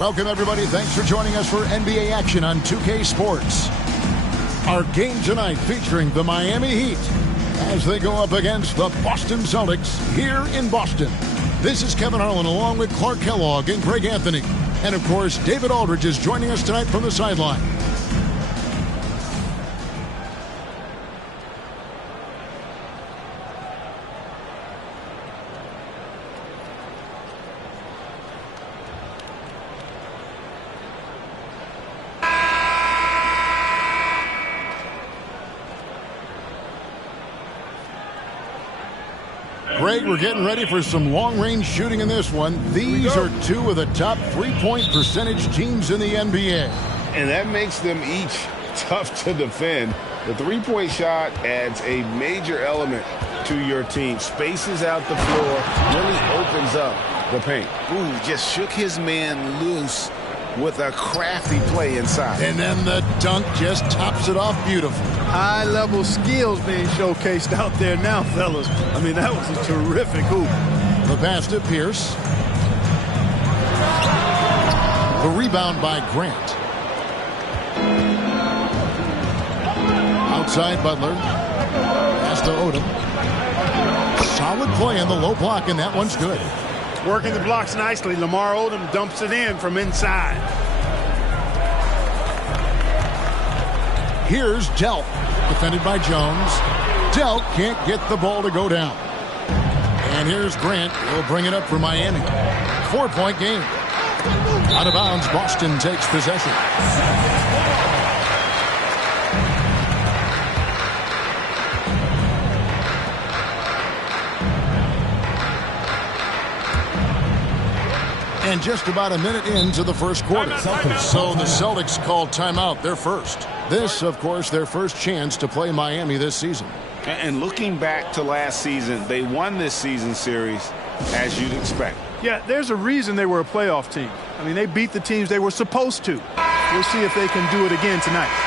Welcome, everybody. Thanks for joining us for NBA action on 2K Sports. Our game tonight featuring the Miami Heat as they go up against the Boston Celtics here in Boston. This is Kevin Harlan along with Clark Kellogg and Greg Anthony. And, of course, David Aldridge is joining us tonight from the sideline. Greg, we're getting ready for some long-range shooting in this one. These are two of the top three-point percentage teams in the NBA. And that makes them each tough to defend. The three-point shot adds a major element to your team. Spaces out the floor, really opens up the paint. Ooh, just shook his man loose with a crafty play inside. And then the dunk just tops it off beautifully. High-level skills being showcased out there now, fellas. I mean, that was a terrific hoop. The pass to Pierce. The rebound by Grant. Outside Butler. Pass to Odom. Solid play in the low block, and that one's good. Working the blocks nicely. Lamar Odom dumps it in from inside. Here's Delp, defended by Jones. Delp can't get the ball to go down. And here's Grant. He'll bring it up for Miami. 4-point game. Out of bounds, Boston takes possession. And just about a minute into the first quarter. So the Celtics called timeout, their first. This, of course, their first chance to play Miami this season. And looking back to last season, they won this season series as you'd expect. Yeah, there's a reason they were a playoff team. I mean, they beat the teams they were supposed to. We'll see if they can do it again tonight.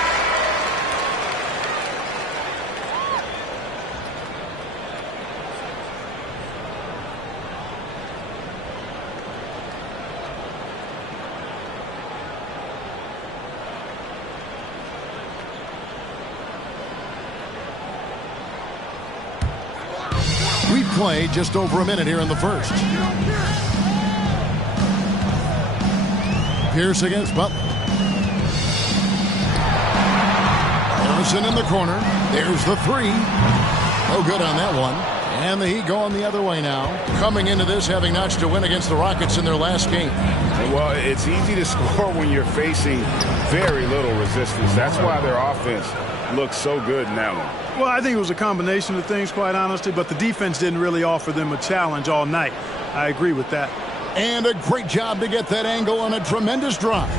We play just over a minute here in the first. Pierce against Butler. Harrison in the corner. There's the three. No good on that one. And the Heat going the other way now. Coming into this having notched a win against the Rockets in their last game. Well, it's easy to score when you're facing very little resistance. That's why their offense looks so good in that one. Well, I think it was a combination of things, quite honestly, but the defense didn't really offer them a challenge all night. I agree with that. And a great job to get that angle on a tremendous drive.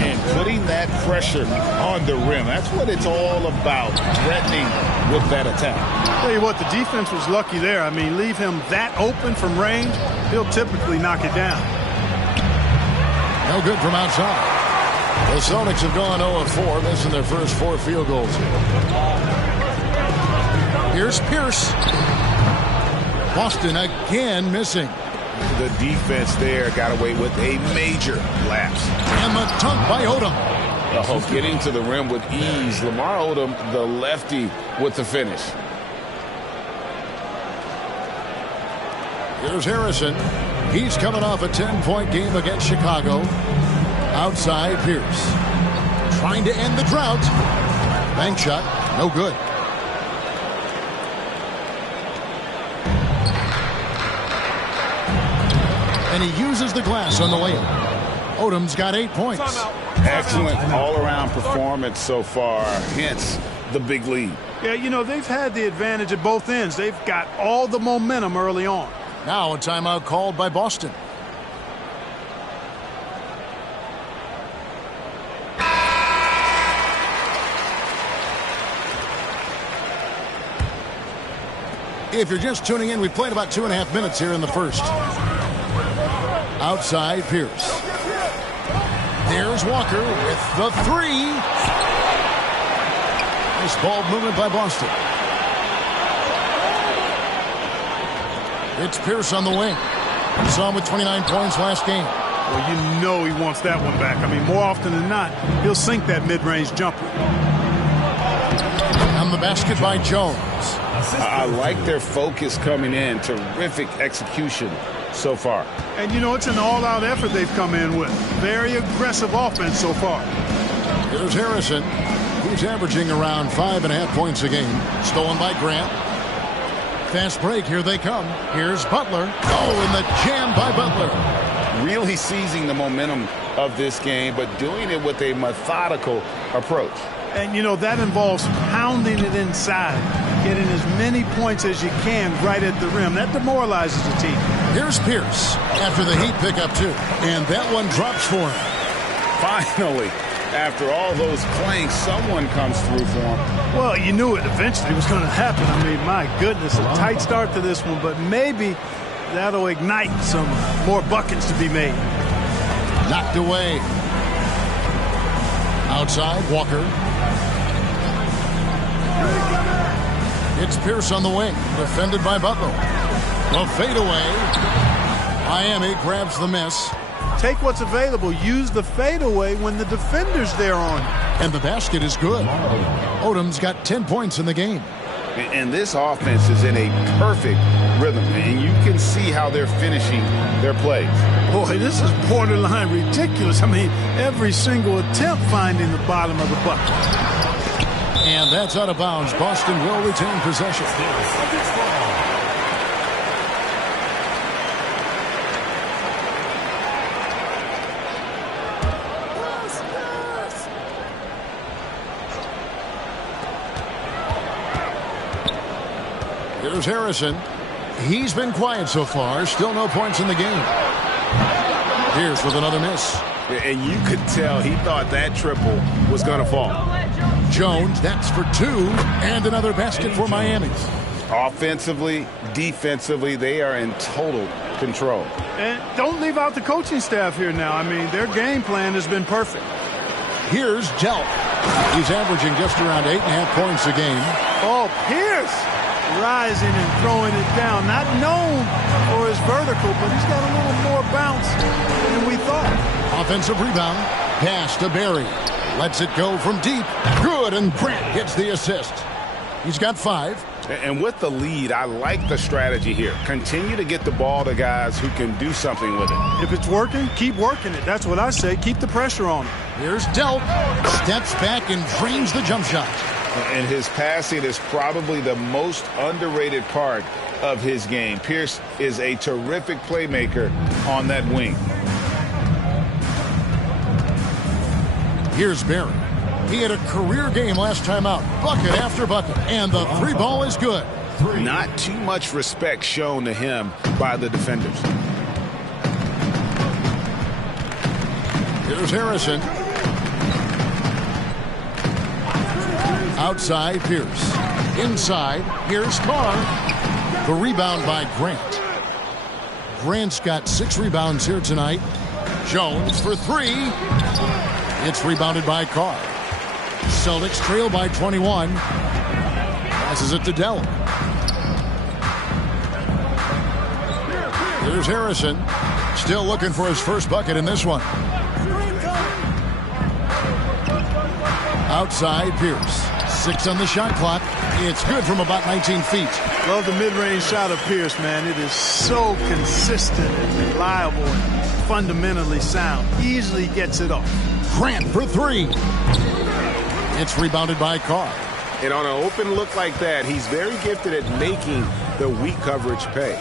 And putting that pressure on the rim. That's what it's all about, threatening with that attack. Tell you what, the defense was lucky there. I mean, leave him that open from range, he'll typically knock it down. No good from outside. The Celtics have gone 0 of 4, missing their first 4 field goals. Here's Pierce. Boston again missing. The defense there got away with a major lapse. And the dunk by Odom. Oh, getting to the rim with ease. Lamar Odom, the lefty, with the finish. Here's Harrison. He's coming off a 10-point game against Chicago. Outside Pierce. Trying to end the drought. Bank shot. No good. And he uses the glass on the layup. Odom's got 8 points. Excellent all-around performance so far, hence the big lead. Yeah, you know, they've had the advantage at both ends. They've got all the momentum early on. Now a timeout called by Boston. If you're just tuning in, we played about 2.5 minutes here in the first. Outside Pierce. There's Walker with the three. Nice ball movement by Boston. It's Pierce on the wing. We saw him with 29 points last game. Well, you know he wants that one back. I mean, more often than not, he'll sink that mid-range jumper. On the basket by Jones. I like their focus coming in. Terrific execution so far. And, you know, it's an all-out effort they've come in with. Very aggressive offense so far. Here's Harrison. He's averaging around 5.5 points a game. Stolen by Grant. Fast break. Here they come. Here's Butler. Oh, and the jam by Butler. Really seizing the momentum of this game, but doing it with a methodical approach. And, you know, that involves pounding it inside, getting as many points as you can right at the rim. That demoralizes the team. Here's Pierce after the Heat pick up 2. And that one drops for him. Finally, after all those planks, someone comes through for him. Well, you knew it eventually was going to happen. I mean, my goodness, a tight start to this one, but maybe that'll ignite some more buckets to be made. Knocked away. Outside, Walker. It's Pierce on the wing, defended by Butler. The fadeaway. Miami grabs the miss. Take what's available. Use the fadeaway when the defender's there on you. And the basket is good. Odom's got 10 points in the game. And this offense is in a perfect rhythm, and you can see how they're finishing their plays. Boy, this is borderline ridiculous. I mean, every single attempt finding the bottom of the bucket. And that's out of bounds. Boston will retain possession. Here's Harrison. He's been quiet so far. Still no points in the game. Pierce with another miss. And you could tell he thought that triple was going to fall. Jones, that's for 2. And another basket for Miami. Offensively, defensively, they are in total control. And don't leave out the coaching staff here now. I mean, their game plan has been perfect. Here's Delp. He's averaging just around 8.5 points a game. Oh, Pierce rising and throwing it down. Not known for his vertical, but he's got a little more bounce than we thought. Offensive rebound. Pass to Barry. Lets it go from deep. Good, and Grant gets the assist. He's got 5. And with the lead, I like the strategy here. Continue to get the ball to guys who can do something with it. If it's working, keep working it. That's what I say. Keep the pressure on him. Here's Delp. Steps back and drains the jump shot. And his passing is probably the most underrated part of his game. Pierce is a terrific playmaker on that wing. Here's Barry. He had a career game last time out. Bucket after bucket. And the 3 ball is good. Not too much respect shown to him by the defenders. Here's Harrison. Outside, Pierce. Inside, here's Carr. The rebound by Grant. Grant's got 6 rebounds here tonight. Jones for 3. It's rebounded by Carr. Celtics trail by 21. Passes it to Delp. Here's Harrison. Still looking for his first bucket in this one. Outside, Pierce. 6 on the shot clock. It's good from about 19 feet. Love the mid-range shot of Pierce, man. It is so consistent and reliable and fundamentally sound. Easily gets it off. Grant for 3. It's rebounded by Carr. And on an open look like that, he's very gifted at making the weak coverage pay.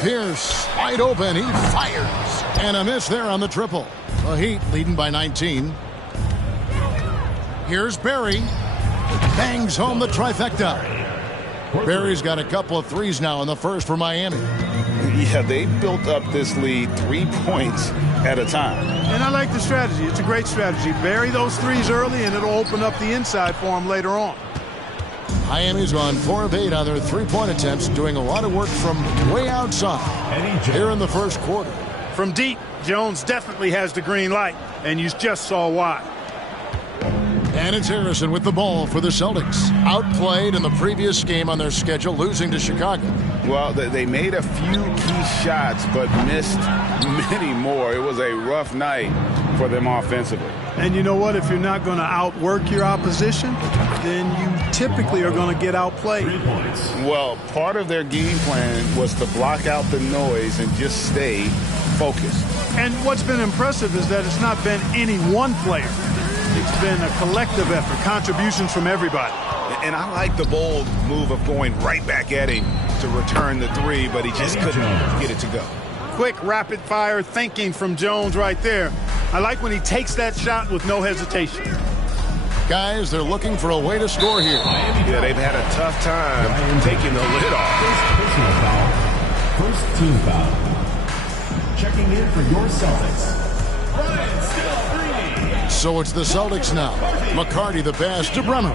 Pierce wide open. He fires. And a miss there on the triple. The Heat leading by 19. Here's Barry. Bangs home the trifecta. Barry's got a couple of threes now in the first for Miami. Yeah, they built up this lead 3 points at a time. And I like the strategy. It's a great strategy. Bury those threes early, and it'll open up the inside for him later on. Miami's gone 4 of 8 on their 3-point attempts, doing a lot of work from way outside here in the first quarter. From deep, Jones definitely has the green light, and you just saw why. And it's Harrison with the ball for the Celtics. Outplayed in the previous game on their schedule, losing to Chicago. Well, they made a few key shots, but missed many more. It was a rough night for them offensively. And you know what? If you're not going to outwork your opposition, then you typically are going to get outplayed. Well, part of their game plan was to block out the noise and just stay focused. And what's been impressive is that it's not been any one player. It's been a collective effort, contributions from everybody. And I like the bold move of going right back at him to return the three, but he just couldn't get it to go. Quick, rapid-fire thinking from Jones right there. I like when he takes that shot with no hesitation. Guys, they're looking for a way to score here. Yeah, they've had a tough time taking the lid off. First team foul. Checking in for your Celtics. So it's the Celtics now. McCarty the pass to Bremer.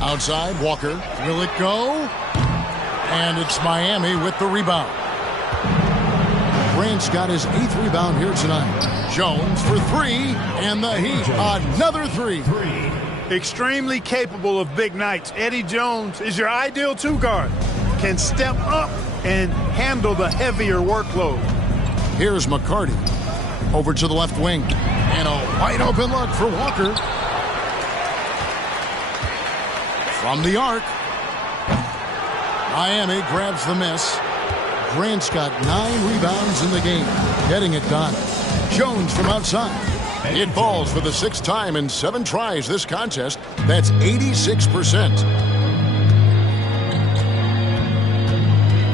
Outside, Walker. Will it go? And it's Miami with the rebound. Grant's got his 8th rebound here tonight. Jones for 3, and the Heat, another 3. Extremely capable of big nights. Eddie Jones is your ideal two-guard. Can step up and handle the heavier workload. Here's McCarty. Over to the left wing. And a wide open look for Walker. From the arc. Miami grabs the miss. Grant's got 9 rebounds in the game. Getting it done. Jones from outside. It falls for the 6th time in 7 tries this contest. That's 86%.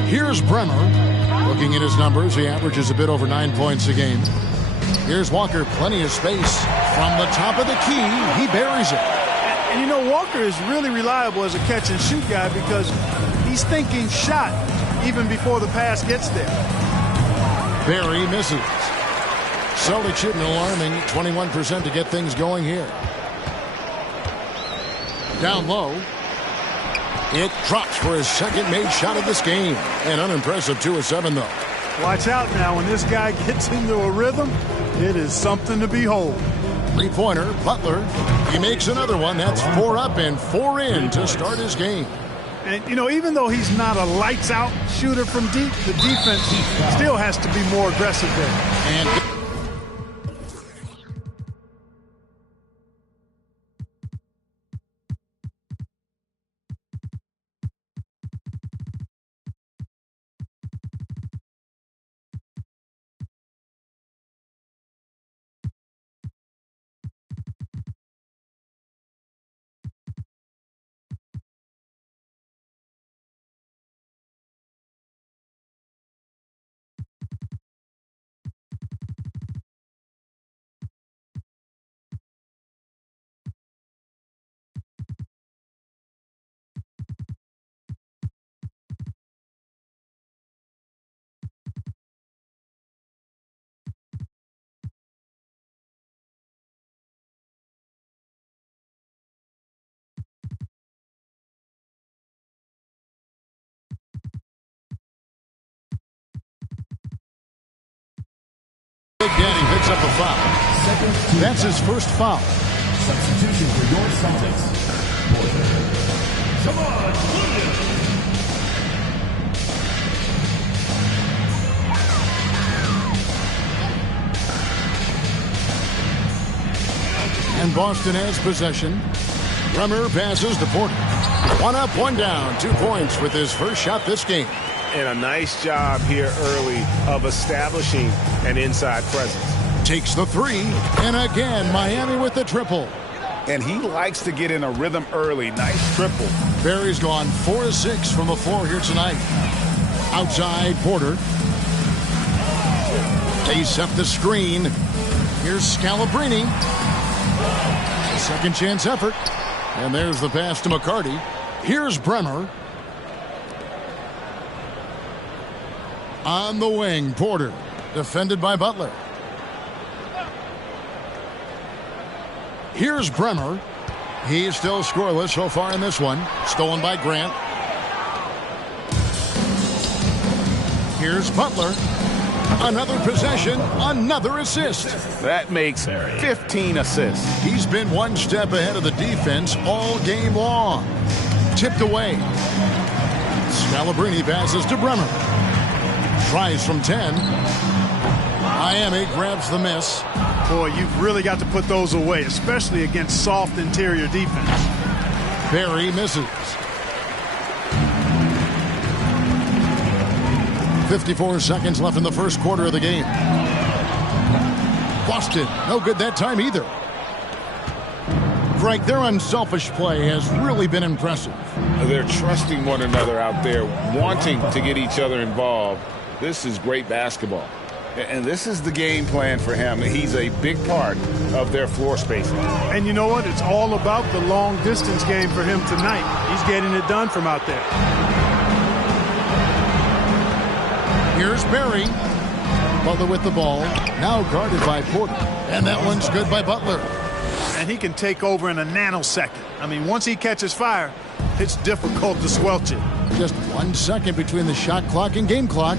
Here's Bremer. Looking at his numbers, he averages a bit over 9 points a game. Here's Walker, plenty of space. From the top of the key, he buries it. And you know, Walker is really reliable as a catch-and-shoot guy because he's thinking shot even before the pass gets there. Barry misses. Celtics shooting alarming 21% to get things going here. Down low. It drops for his 2nd made shot of this game. An unimpressive 2 of 7, though. Watch out now. When this guy gets into a rhythm, it is something to behold. 3-pointer, Butler. He makes another one. That's 4 up and 4 in to start his game. And, you know, even though he's not a lights-out shooter from deep, the defense still has to be more aggressive there. And Big Daddy picks up a foul. That's his first foul. Substitution for your Celtics. Porter. Shawn Williams. And Boston has possession. Bremer passes to Porter. 1 up, 1 down. 2 points with his first shot this game. And a nice job here early of establishing an inside presence. Takes the 3, and again, Miami with the triple. And he likes to get in a rhythm early. Nice triple. Barry's gone 4 of 6 from the floor here tonight. Outside, Porter. They set the screen. Here's Scalabrine. Second chance effort. And there's the pass to McCarty. Here's Bremer. On the wing, Porter. Defended by Butler. Here's Bremer. He's still scoreless so far in this one. Stolen by Grant. Here's Butler. Another possession, another assist. That makes 15 assists. He's been one step ahead of the defense all game long. Tipped away. Scalabrine passes to Bremer. Tries from 10. Miami grabs the miss. Boy, you've really got to put those away, especially against soft interior defense. Barry misses. 54 seconds left in the first quarter of the game. Boston, no good that time either. Greg, their unselfish play has really been impressive. They're trusting one another out there, wanting to get each other involved. This is great basketball. And this is the game plan for him. He's a big part of their floor spacing. And you know what? It's all about the long distance game for him tonight. He's getting it done from out there. Here's Barry. Butler with the ball. Now guarded by Porter. And that one's good by Butler. And he can take over in a nanosecond. I mean, once he catches fire, it's difficult to squelch it. Just 1 second between the shot clock and game clock.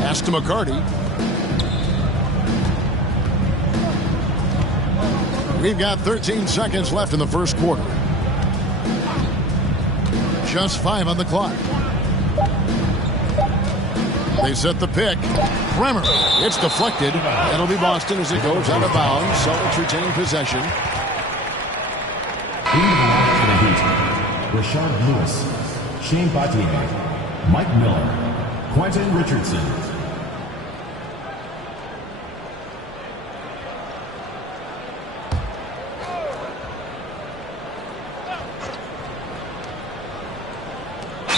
Pass to McCarty. We've got 13 seconds left in the first quarter. Just 5 on the clock. They set the pick. Bremer. It's deflected. That'll be Boston as it goes out of bounds. Celtics retain possession. In the line for the Heat, Rashard Lewis, Shane Battier, Mike Miller, Quentin Richardson.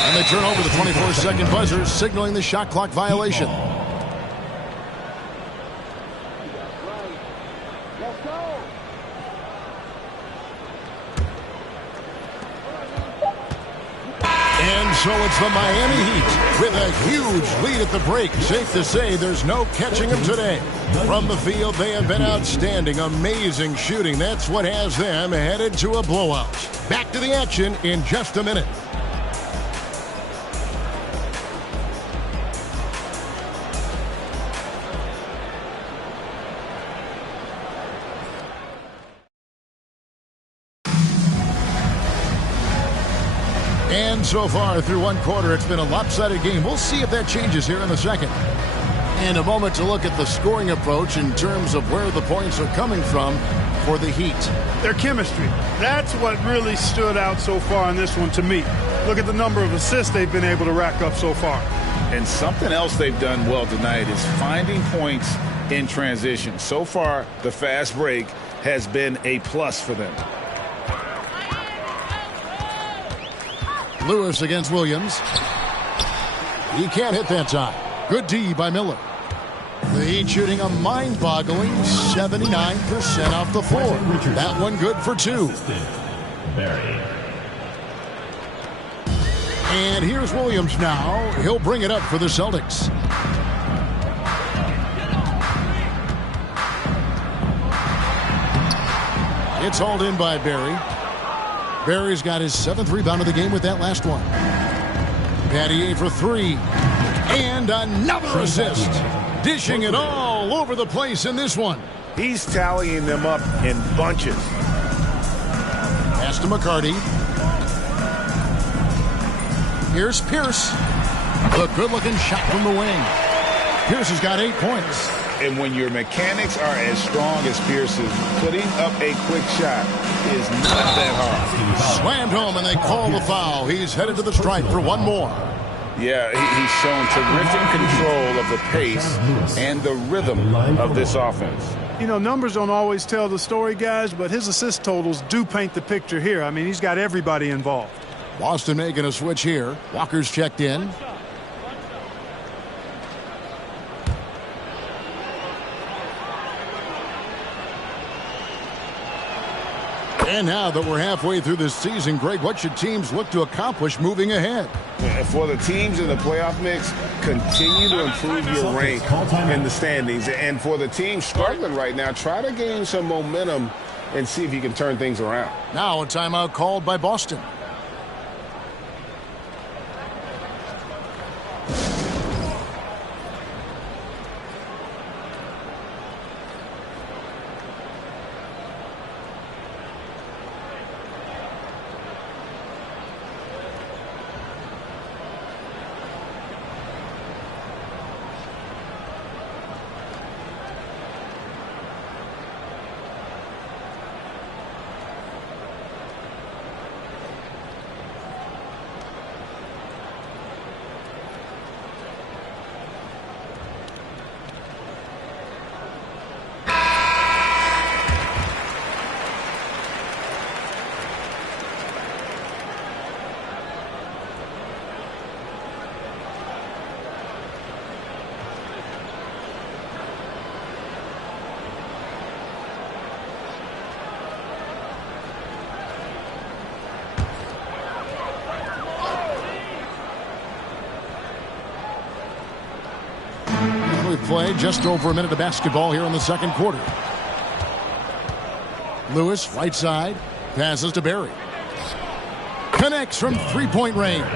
And they turn over the 24-second buzzer, signaling the shot clock violation. And so it's the Miami Heat with a huge lead at the break. Safe to say there's no catching them today. From the field, they have been outstanding. Amazing shooting. That's what has them headed to a blowout. Back to the action in just a minute. And so far through one quarter, it's been a lopsided game. We'll see if that changes here in the second. And a moment to look at the scoring approach in terms of where the points are coming from for the Heat. Their chemistry. That's what really stood out so far in this one to me. Look at the number of assists they've been able to rack up so far. And something else they've done well tonight is finding points in transition. So far, the fast break has been a plus for them. Lewis against Williams. He can't hit that time. Good D by Miller. The Heat shooting a mind-boggling 79% off the floor. That one good for 2. Barry. And here's Williams now. He'll bring it up for the Celtics. It's hauled in by Barry. Barry's got his 7th rebound of the game with that last one. Battier for 3. And another assist. Dishing it all over the place in this one. He's tallying them up in bunches. Pass to McCarty. Here's Pierce. The good-looking shot from the wing. Pierce has got 8 points. And when your mechanics are as strong as Pierce's, putting up a quick shot is not that hard. Slammed home, and they call the foul. He's headed to the stripe for one more. Yeah, he's shown terrific control of the pace and the rhythm of this offense. You know, numbers don't always tell the story, guys, but his assist totals do paint the picture here. I mean, he's got everybody involved. Boston making a switch here. Walker's checked in. And now that we're halfway through this season, Greg, what should teams look to accomplish moving ahead? For the teams in the playoff mix, continue to improve your rank in the standings. And for the teams struggling right now, try to gain some momentum and see if you can turn things around. Now a timeout called by Boston. we've played just over a minute of basketball here in the second quarter. Lewis, right side, passes to Barry. Connects from three-point range.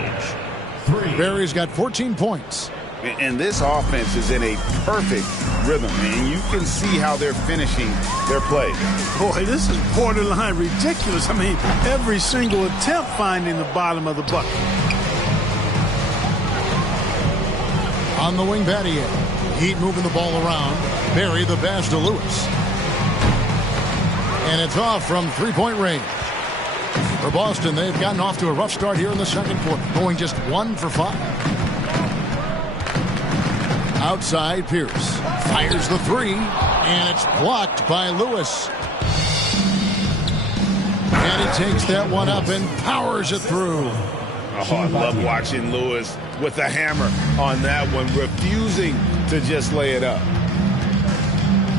Barry's got 14 points. And this offense is in a perfect rhythm, and you can see how they're finishing their play. Boy, this is borderline ridiculous. I mean, every single attempt finding the bottom of the bucket. On the wing, Battier. Heat moving the ball around. Barry the pass to Lewis. And it's off from three-point range. For Boston, they've gotten off to a rough start here in the second quarter, going just 1 for 5. Outside, Pierce fires the three, and it's blocked by Lewis. And he takes that one up and powers it through. Oh, I love watching Lewis with the hammer on that one, refusing to just lay it up.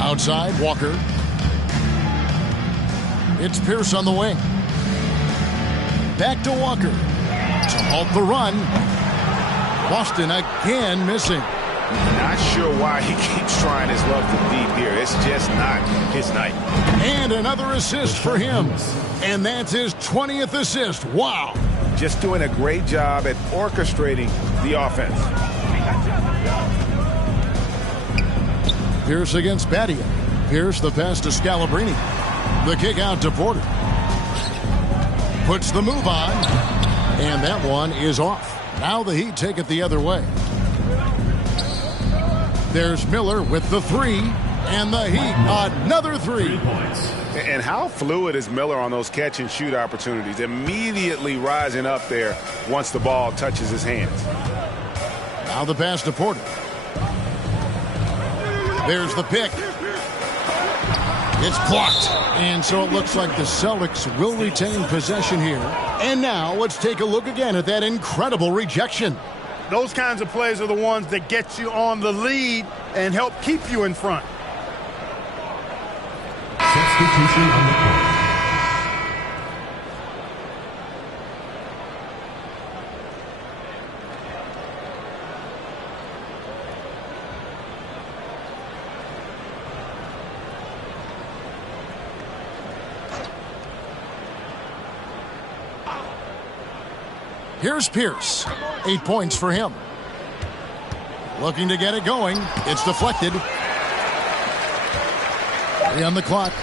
Outside, Walker. It's Pierce on the wing. Back to Walker to halt the run. Boston again missing. Not sure why he keeps trying his luck from deep here. It's just not his night. And another assist for him. And that's his 20th assist. Wow. Just doing a great job at orchestrating the offense. Pierce against Battier. Pierce the pass to Scalabrine. The kick out to Porter. Puts the move on. And that one is off. Now the Heat take it the other way. There's Miller with the three. And the Heat, another three. And how fluid is Miller on those catch and shoot opportunities? Immediately rising up there once the ball touches his hands. Now the pass to Porter. There's the pick. It's blocked. And so it looks like the Celtics will retain possession here. And now let's take a look again at that incredible rejection. Those kinds of plays are the ones that get you on the lead and help keep you in front. Substitution on the court. Here's Pierce. 8 points for him. Looking to get it going. It's deflected. 3 on the clock.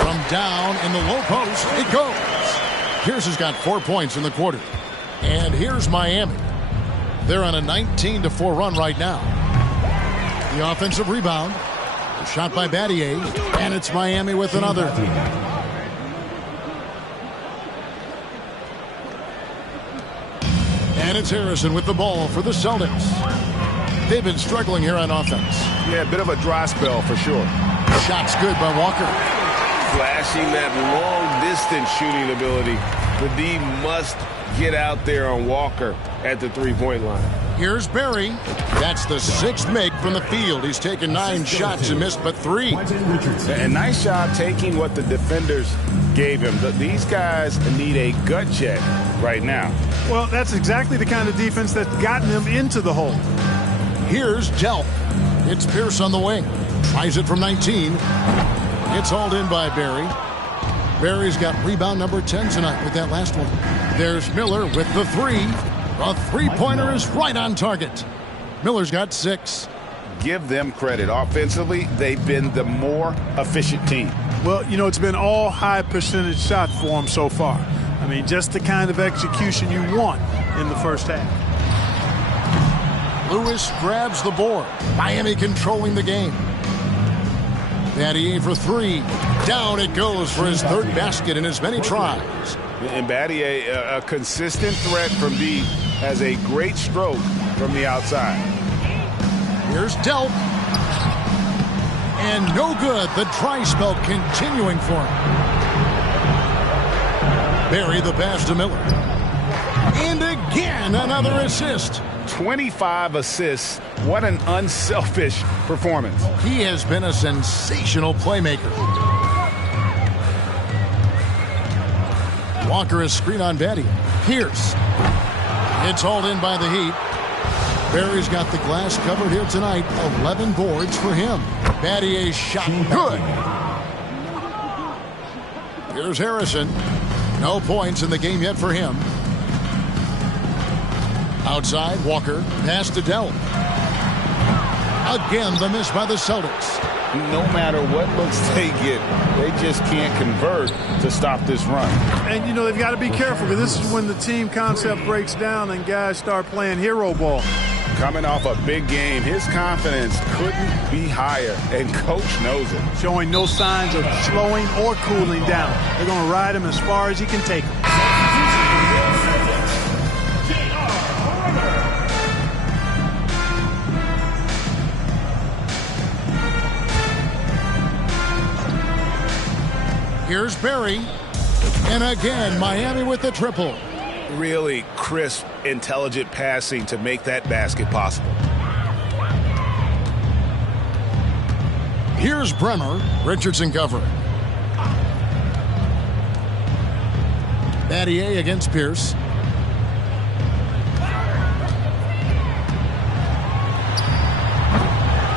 From down in the low post, it goes. Pierce has got 4 points in the quarter. And here's Miami. They're on a 19-4 run right now. The offensive rebound. A shot by Battier. And it's Miami with another. And it's Harrison with the ball for the Celtics. They've been struggling here on offense. Yeah, a bit of a dry spell for sure. Shot's good by Walker. Flashing that long-distance shooting ability. The D must get out there on Walker at the three-point line. Here's Barry. That's the 6th make from the field. He's taken 9 shots and missed but 3. A nice job taking what the defenders gave him. These guys need a gut check right now. Well, that's exactly the kind of defense that's gotten them into the hole. Here's Delp. It's Pierce on the wing. Tries it from 19. It's hauled in by Barry. Barry's got rebound number 10 tonight with that last one. There's Miller with the 3. The three-pointer is right on target. Miller's got 6. Give them credit. Offensively, they've been the more efficient team. Well, you know, it's been all high-percentage shots for them so far. I mean, just the kind of execution you want in the first half. Lewis grabs the board. Miami controlling the game. Battier for 3. Down it goes for his 3rd basket in as many tries. And Battier, a consistent threat from deep, has a great stroke from the outside. Here's Delp. And no good. The dry spell continuing for him. Barry the pass to Miller. And again, another assist. 25 assists. What an unselfish performance. He has been a sensational playmaker. Walker is screen on Battier. Pierce. It's hauled in by the Heat. Barry's got the glass covered here tonight. 11 boards for him. Battier's shot good. Here's Harrison. No points in the game yet for him. Outside, Walker. Pass to Dell. Again, the miss by the Celtics. No matter what looks they get, they just can't convert to stop this run. And, you know, they've got to be careful because this is when the team concept breaks down and guys start playing hero ball. Coming off a big game, his confidence couldn't be higher, and coach knows it. Showing no signs of slowing or cooling down. They're going to ride him as far as he can take him. Here's Barry. And again, Miami with the triple. Really crisp, intelligent passing to make that basket possible. Here's Bremer. Richardson covering. Battier against Pierce.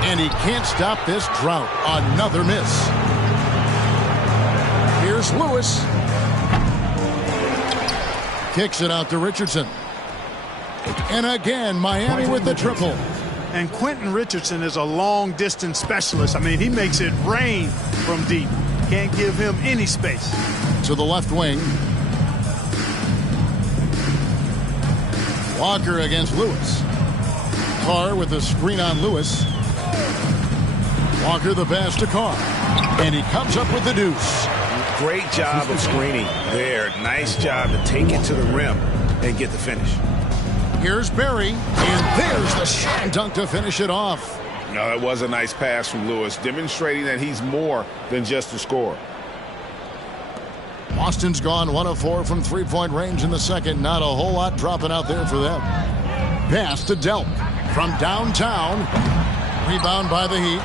And he can't stop this drought. Another miss. Here's Lewis. Kicks it out to Richardson. And again, Miami with the triple. And Quentin Richardson is a long-distance specialist. I mean, he makes it rain from deep. Can't give him any space. To the left wing. Walker against Lewis. Carr with a screen on Lewis. Walker the pass to Carr. And he comes up with the deuce. Great job of screening there. Nice job to take it to the rim and get the finish. Here's Barry, and there's the slam dunk to finish it off. No, that was a nice pass from Lewis, demonstrating that he's more than just a scorer. Boston's gone 1 of 4 from three-point range in the second. Not a whole lot dropping out there for them. Pass to Delp from downtown. Rebound by the Heat.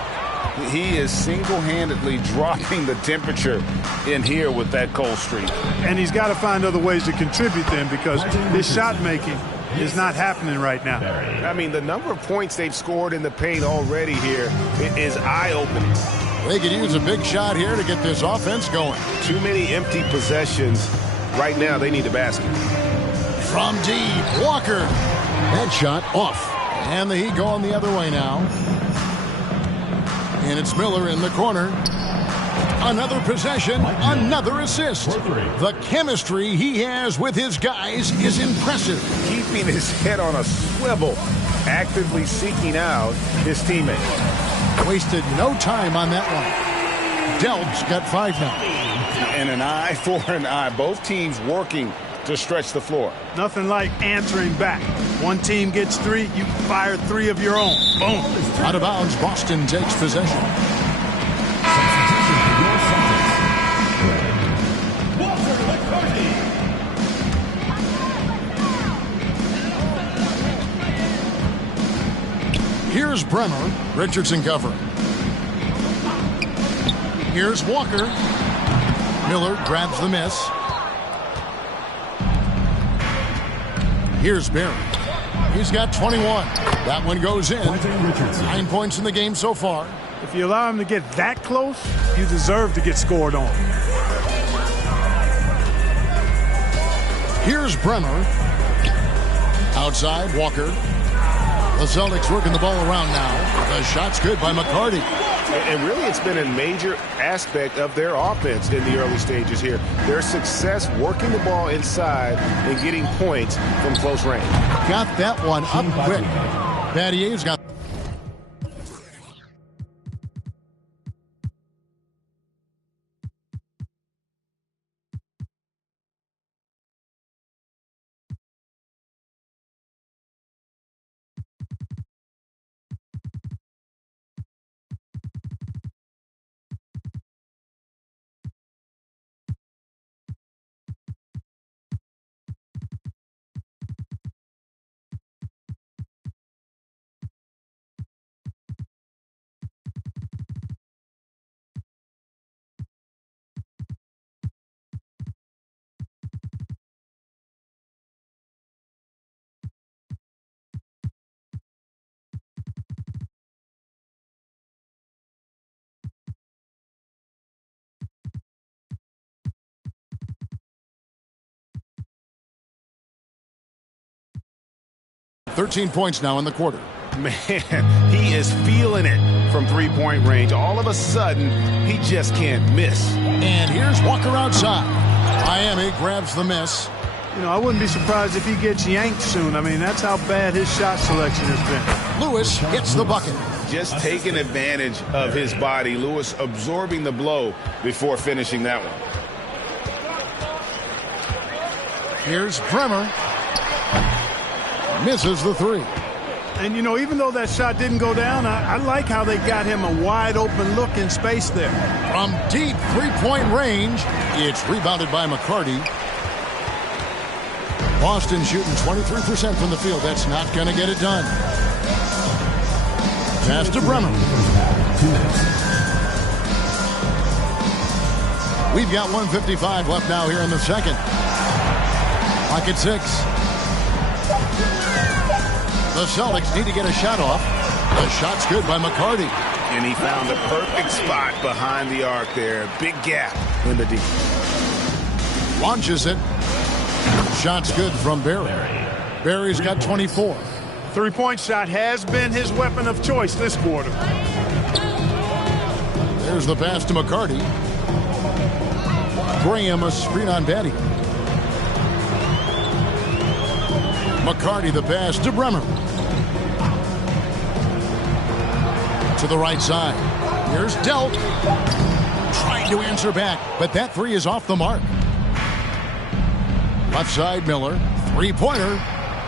He is single-handedly dropping the temperature in here with that cold streak. And he's got to find other ways to contribute then because his shot making is not happening right now. I mean, the number of points they've scored in the paint already here is eye-opening. They could use a big shot here to get this offense going. Too many empty possessions. Right now, they need a basket. From deep, Walker. That shot off. And the Heat going the other way now. And it's Miller in the corner. Another possession, another assist. The chemistry he has with his guys is impressive. Keeping his head on a swivel, actively seeking out his teammate. Wasted no time on that one. Delp's got 5 now. And an eye for an eye. Both teams working to stretch the floor. Nothing like answering back. One team gets 3, you fire 3 of your own. Boom. Out of bounds, Boston takes possession. Here's Bremer. Richardson covering. Here's Walker. Miller grabs the miss. Here's Barry. He's got 21. That one goes in. 9 points in the game so far. If you allow him to get that close, you deserve to get scored on. Here's Bremer. Outside, Walker. The Celtics working the ball around now. The shot's good by McCarty. And really, it's been a major aspect of their offense in the early stages here. Their success working the ball inside and getting points from close range. Got that one up quick. Battier's got 13 points now in the quarter. Man, he is feeling it from three-point range. All of a sudden, he just can't miss. And here's Walker outside. Miami grabs the miss. You know, I wouldn't be surprised if he gets yanked soon. I mean, that's how bad his shot selection has been. Lewis hits the bucket. Just taking advantage of his body. Lewis absorbing the blow before finishing that one. Here's Bremer. Misses the three. And, you know, even though that shot didn't go down, I like how they got him a wide-open look in space there. From deep three-point range, it's rebounded by McCarty. Boston shooting 23% from the field. That's not going to get it done. Pass to Bremer. We've got 1:55 left now here in the second. Clock at 6. The Celtics need to get a shot off. The shot's good by McCarty. And he found a perfect spot behind the arc there. Big gap in the defense. Launches it. Shot's good from Barry. Barry's got 24. Three-point shot has been his weapon of choice this quarter. There's the pass to McCarty. Graham a screen on Batty. McCarty the pass to Bremer. To the right side. Here's Delt. Trying to answer back, but that three is off the mark. Left side, Miller. Three-pointer.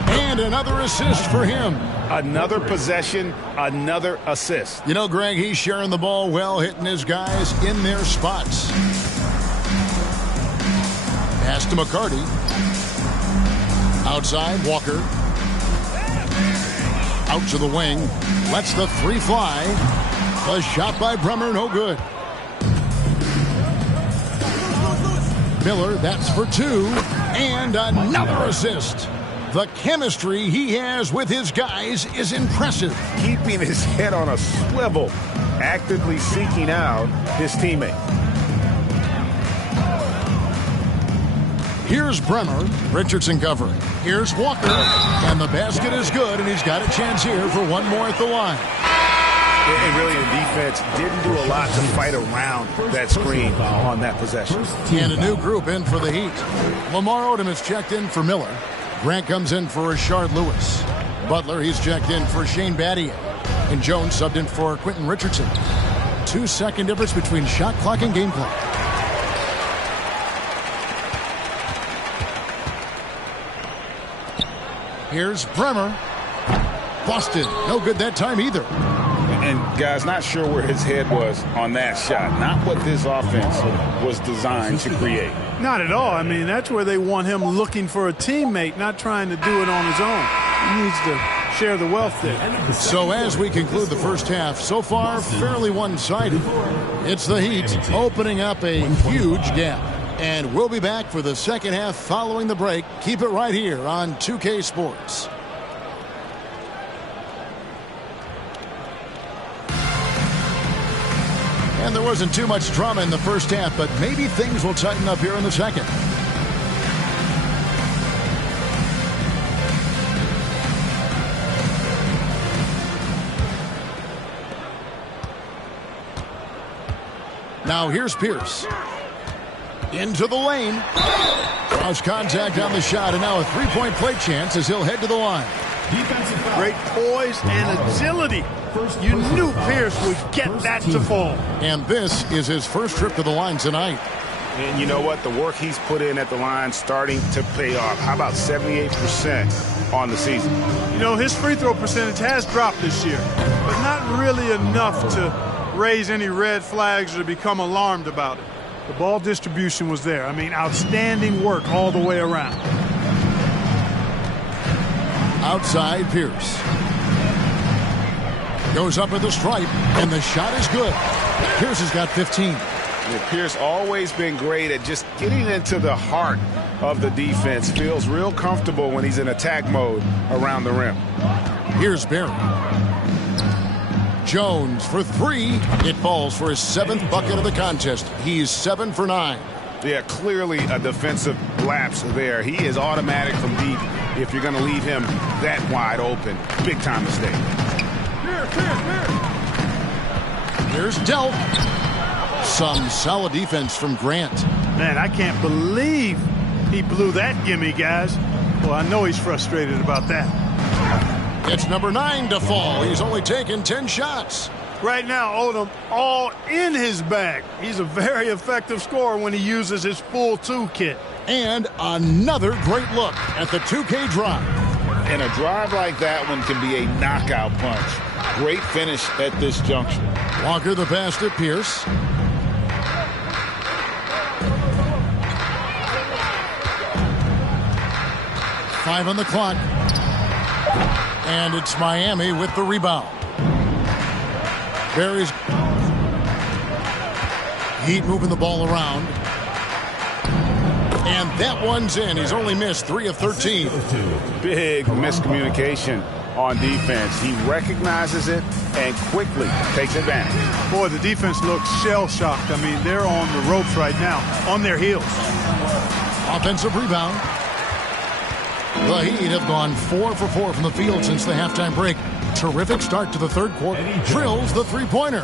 And another assist for him. Another possession, another assist. You know, Greg, he's sharing the ball well, hitting his guys in their spots. Pass to McCarty. Outside, Walker. Out to the wing. Lets the three fly. A shot by Bremer, no good. Miller, that's for two. And another assist. The chemistry he has with his guys is impressive. Keeping his head on a swivel, actively seeking out his teammate. Here's Bremer. Richardson covering. Here's Walker. And the basket is good, and he's got a chance here for one more at the line. And really, the defense didn't do a lot to fight around that screen on that possession. And a new group in for the Heat. Lamar Odom is checked in for Miller. Grant comes in for Rashard Lewis. Butler, he's checked in for Shane Battier. And Jones subbed in for Quentin Richardson. 2-second difference between shot clock and game clock. Here's Bremer. Busted. No good that time either. And, guys, not sure where his head was on that shot. Not what this offense was designed to create. Not at all. I mean, that's where they want him looking for a teammate, not trying to do it on his own. He needs to share the wealth there. So as we conclude the first half, so far fairly one-sided. It's the Heat opening up a huge gap. And we'll be back for the second half following the break. Keep it right here on 2K Sports. And there wasn't too much drama in the first half, but maybe things will tighten up here in the second. Now here's Pierce. Into the lane. Cross contact on the shot, and now a three-point play chance as he'll head to the line. Great poise and agility. You knew Pierce would get that to fall. And this is his first trip to the line tonight. And you know what? The work he's put in at the line starting to pay off. How about 78% on the season? You know, his free throw percentage has dropped this year, but not really enough to raise any red flags or to become alarmed about it. The ball distribution was there. I mean, outstanding work all the way around. Outside Pierce. Goes up at the stripe, and the shot is good. Pierce has got 15. Yeah, Pierce always been great at just getting into the heart of the defense. Feels real comfortable when he's in attack mode around the rim. Here's Barry. Jones for three. It falls for his seventh bucket of the contest. He's 7 for 9. Yeah, clearly a defensive collapse there. He is automatic from deep if you're going to leave him that wide open. Big time mistake. Here's Delk. Some solid defense from Grant. Man, I can't believe he blew that gimme, guys. Well, I know he's frustrated about that. It's number 9 to fall. He's only taken 10 shots. Right now, Odom all in his bag. He's a very effective scorer when he uses his full toolkit. And another great look at the 2K drive. And a drive like that one can be a knockout punch. Great finish at this juncture. Walker the pass to Pierce. Five on the clock. And it's Miami with the rebound. Barry's Heat moving the ball around. And that one's in. He's only missed 3 of 13. Big miscommunication on defense. He recognizes it and quickly takes advantage. Boy, the defense looks shell-shocked. I mean, they're on the ropes right now, on their heels. Offensive rebound. The Heat have gone 4 for 4 from the field since the halftime break. Terrific start to the third quarter. Drills the three-pointer.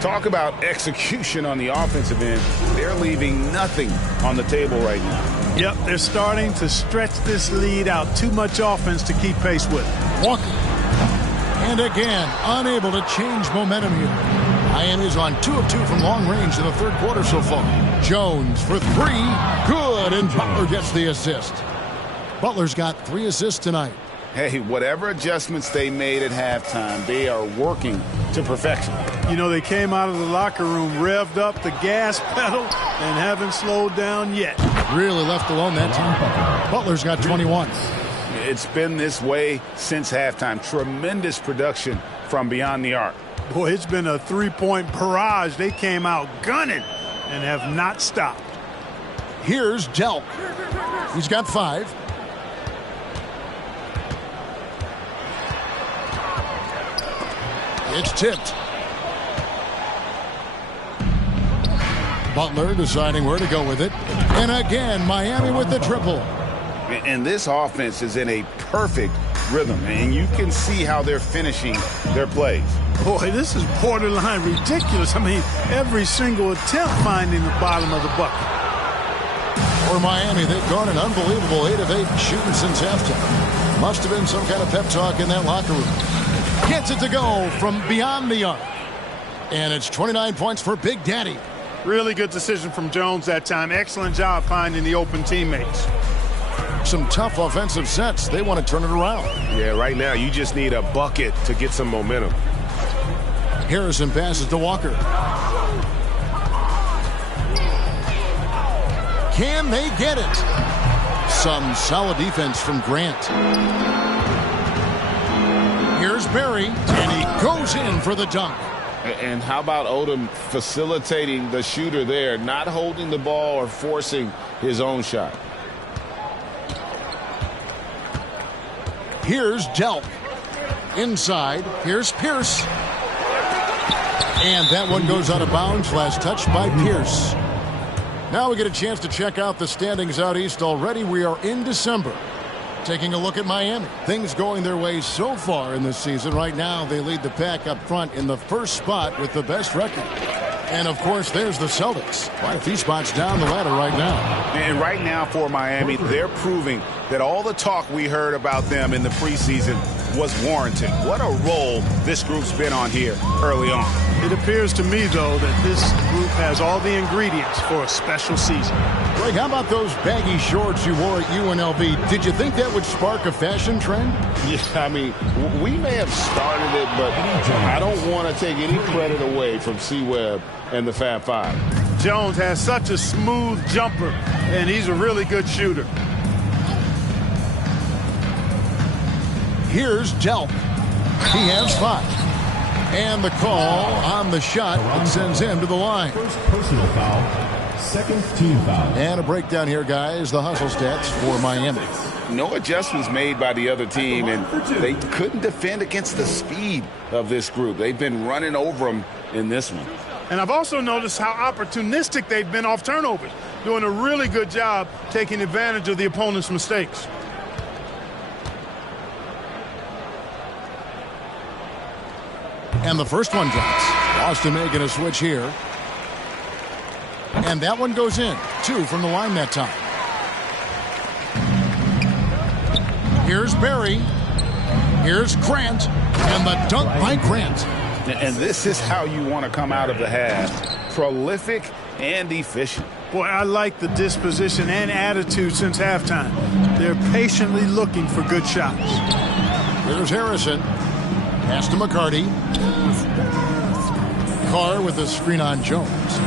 Talk about execution on the offensive end. They're leaving nothing on the table right now. Yep, they're starting to stretch this lead out. Too much offense to keep pace with. Walker. And again, unable to change momentum here. Miami's on 2 of 2 from long range in the third quarter so far. Jones for 3. Good, and Butler gets the assist. Butler's got 3 assists tonight. Hey, whatever adjustments they made at halftime, they are working to perfection. You know, they came out of the locker room, revved up the gas pedal, and haven't slowed down yet. Really left alone that time. Butler's got 21. It's been this way since halftime. Tremendous production from beyond the arc. Boy, it's been a three-point barrage. They came out gunning and have not stopped. Here's Delk. He's got 5. It's tipped. Butler deciding where to go with it. And again, Miami with the triple. And this offense is in a perfect rhythm, and you can see how they're finishing their plays. Boy, this is borderline ridiculous. I mean, every single attempt finding the bottom of the bucket. For Miami, they've gone an unbelievable 8 of 8 shooting since halftime. Must have been some kind of pep talk in that locker room. Gets it to go from beyond the arc. And it's 29 points for Big Daddy. Really good decision from Jones that time. Excellent job finding the open teammates. Some tough offensive sets. They want to turn it around. Yeah, right now you just need a bucket to get some momentum. Harrison passes to Walker. Can they get it? Some solid defense from Grant. Here's Barry, and he goes in for the dunk. And how about Odom facilitating the shooter there, not holding the ball or forcing his own shot. Here's Delk. Inside, here's Pierce. And that one goes out of bounds. Last touch by Pierce. Now we get a chance to check out the standings out east already. We are in December. Taking a look at Miami. Things going their way so far in this season. Right now, they lead the pack up front in the first spot with the best record. And, of course, there's the Celtics. Quite a few spots down the ladder right now. And right now for Miami, they're proving that all the talk we heard about them in the preseason was warranted. What a role this group's been on here early on. It appears to me, though, that this group has all the ingredients for a special season. Greg, how about those baggy shorts you wore at UNLV? Did you think that would spark a fashion trend? Yeah, I mean, we may have started it, but I don't want to take any credit away from C-Webb and the Fab Five. Jones has such a smooth jumper, and he's a really good shooter. Here's Delk. He has 5. And the call on the shot that sends him to the line. First personal foul, second team foul. And a breakdown here, guys. The hustle stats for Miami. No adjustments made by the other team, and they couldn't defend against the speed of this group. They've been running over them in this one. And I've also noticed how opportunistic they've been off turnovers. doing a really good job taking advantage of the opponent's mistakes. And the first one drops. Boston making a switch here. And that one goes in. 2 from the line that time. Here's Barry. Here's Grant. And the dunk by Grant. And this is how you want to come out of the half. Prolific and efficient. Boy, I like the disposition and attitude since halftime. They're patiently looking for good shots. Here's Harrison. Pass to McCarty. Carr with a screen on Jones.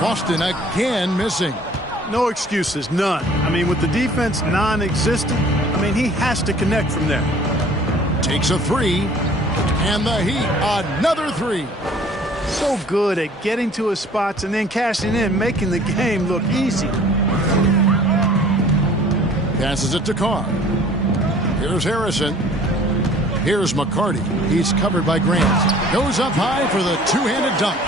Boston again missing. No excuses, none. I mean, with the defense non-existent, I mean, he has to connect from there. Takes a 3. And the Heat, another 3. So good at getting to his spots and then cashing in, making the game look easy. Passes it to Carr. Here's Harrison. Here's McCarty. He's covered by Grant. Goes up high for the two-handed dunk.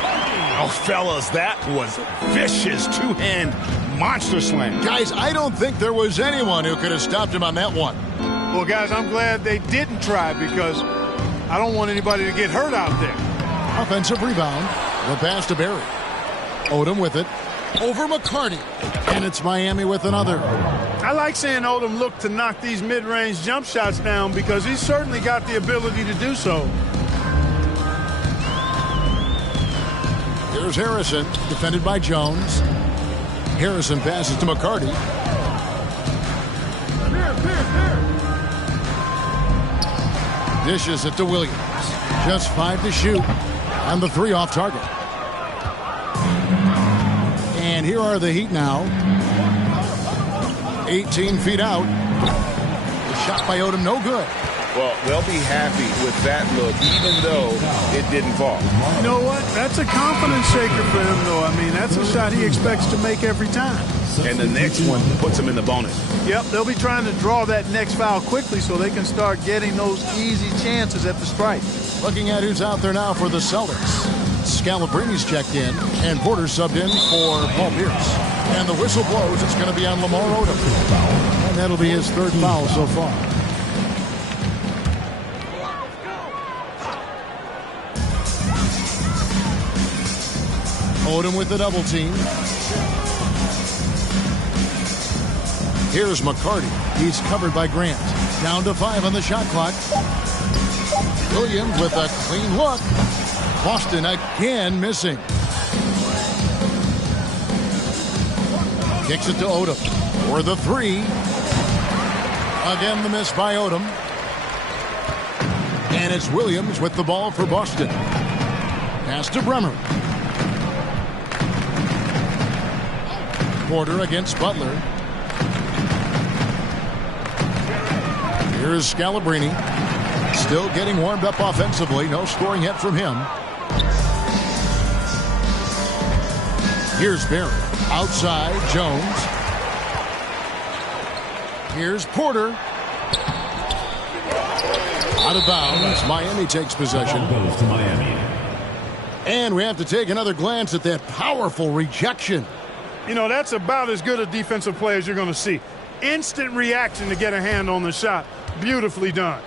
Oh, fellas, that was vicious two-hand monster slam. Guys, I don't think there was anyone who could have stopped him on that one. Well, guys, I'm glad they didn't try because I don't want anybody to get hurt out there. Offensive rebound. The pass to Barry. Odom with it. Over McCarty. And it's Miami with another. I like seeing Odom look to knock these mid-range jump shots down because he's certainly got the ability to do so. Here's Harrison, defended by Jones. Harrison passes to McCarty. Dishes it to Williams. Just 5 to shoot. And the 3 off target. And here are the Heat now. 18 feet out. The shot by Odom, no good. Well, they'll be happy with that look, even though it didn't fall. You know what? That's a confidence shaker for him, though. I mean, that's a shot he expects to make every time. And the next one puts him in the bonus. Yep, they'll be trying to draw that next foul quickly so they can start getting those easy chances at the stripe. Looking at who's out there now for the Celtics. Scalabrini's checked in, and Porter subbed in for Paul Pierce. And the whistle blows. It's going to be on Lamar Odom. And that'll be his 3rd foul so far. Odom with the double team. Here's McCarty. He's covered by Grant. Down to 5 on the shot clock. Williams with a clean look. Boston again missing. Kicks it to Odom for the 3. Again the miss by Odom. And it's Williams with the ball for Boston. Pass to Bremer. Porter against Butler. Here's Scalabrini. Still getting warmed up offensively. No scoring yet from him. Here's Barry. Outside, Jones. Here's Porter. Out of bounds. Miami takes possession. Goes to Miami. And we have to take another glance at that powerful rejection. You know, that's about as good a defensive play as you're going to see. Instant reaction to get a hand on the shot. Beautifully done.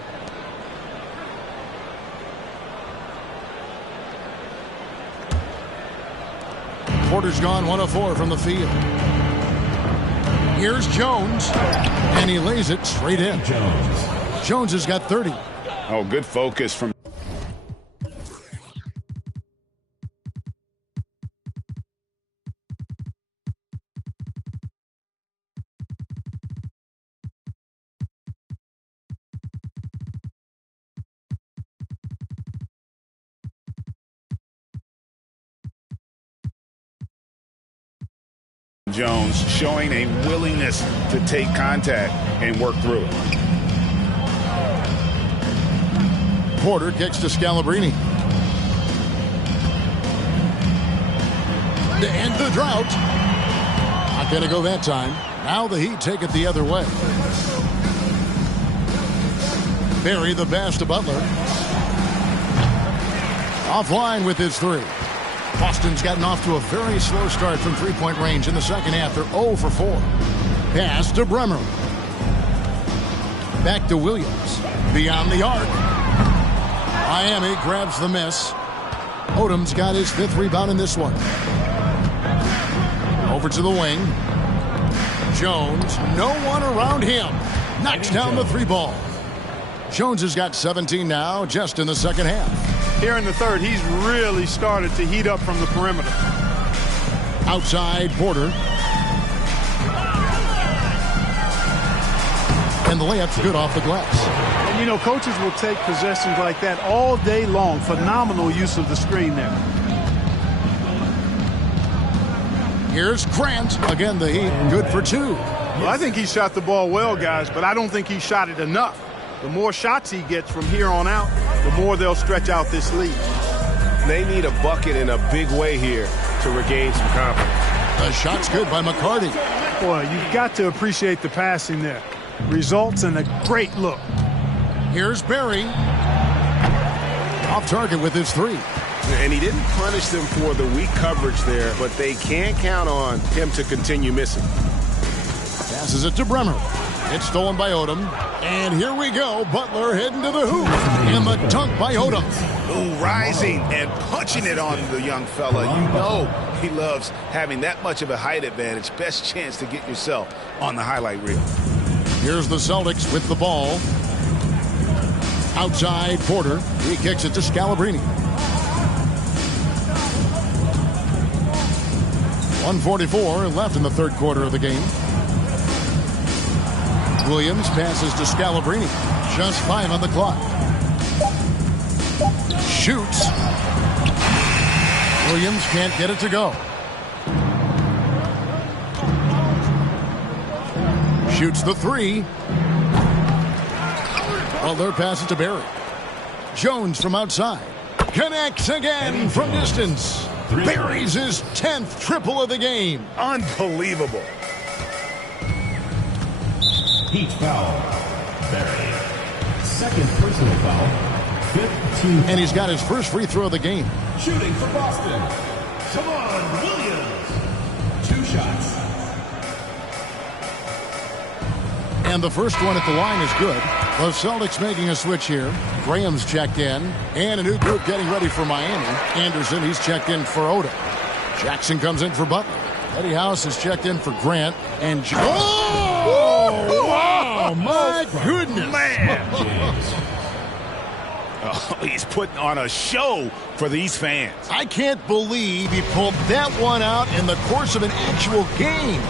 Porter's gone 1 of 4 from the field. Here's Jones, and he lays it straight in. Jones has got 30. Oh, good focus from... Jones showing a willingness to take contact and work through it. Porter kicks to Scalabrini. To end the drought. Not going to go that time. Now the Heat take it the other way. Barry the pass to Butler. Offline with his 3. Boston's gotten off to a very slow start from three-point range in the second half. They're 0 for 4. Pass to Bremer. Back to Williams. Beyond the arc. Miami grabs the miss. Odom's got his 5th rebound in this one. Over to the wing. Jones, no one around him. Knocks down the 3-ball. Jones has got 17 now, just in the second half. Here in the third, he's really started to heat up from the perimeter. Outside Porter. And the layup's good off the glass. And, you know, coaches will take possessions like that all day long. Phenomenal use of the screen there. Here's Grant. Again, the Heat, good for 2. Well, I think he shot the ball well, guys, but I don't think he shot it enough. The more shots he gets from here on out, the more they'll stretch out this lead. They need a bucket in a big way here to regain some confidence. The shot's good by McCarty. Boy, you've got to appreciate the passing there. Results in a great look. Here's Barry. Off target with his 3. And he didn't punish them for the weak coverage there, but they can't count on him to continue missing. Passes it to Bremer. It's stolen by Odom. And here we go. Butler heading to the hoop. And the dunk by Odom. Ooh, rising and punching it on the young fella. You know he loves having that much of a height advantage. Best chance to get yourself on the highlight reel. Here's the Celtics with the ball. Outside Porter. He kicks it to Scalabrine. 1:44 left in the third quarter of the game. Williams passes to Scalabrine. Just 5 on the clock. Shoots. Williams can't get it to go. Shoots the 3. Butler passes to Barry. Jones from outside. Connects again from distance. Barry's his 10th triple of the game. Unbelievable. Heat foul. Barry. Second personal foul. 5th team. And he's got his first free throw of the game. Shooting for Boston. Shawn Williams. 2 shots. And the first one at the line is good. The Celtics making a switch here. Graham's checked in. And a new group getting ready for Miami. Anderson, he's checked in for Odom. Jackson comes in for Butler. Eddie House is checked in for Grant. And wow, my goodness. Man. Oh, he's putting on a show for these fans. I can't believe he pulled that one out in the course of an actual game.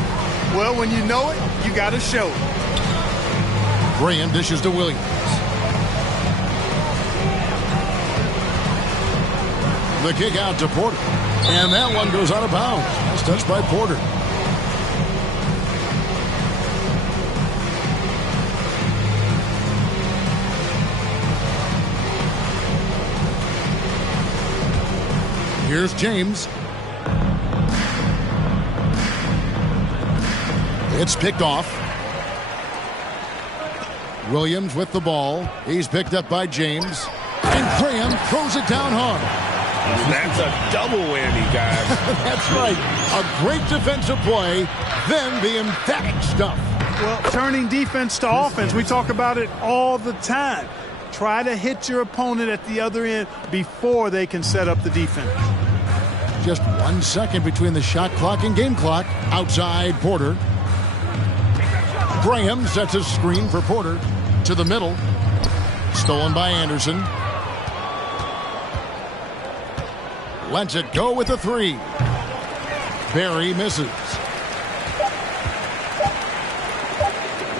Well, when you know it, you got to show it. Graham dishes to Williams. The kick out to Porter. And that one goes out of bounds. Nice touch by Porter. Here's James. It's picked off. Williams with the ball. He's picked up by James. And Graham throws it down hard. That's a double whammy, guys. That's right. A great defensive play, then the emphatic stuff. Well, turning defense to offense, we talk about it all the time. Try to hit your opponent at the other end before they can set up the defense. Just 1 second between the shot clock and game clock. Outside Porter. Graham sets a screen for Porter to the middle. Stolen by Anderson. Lets it go with the 3. Barry misses.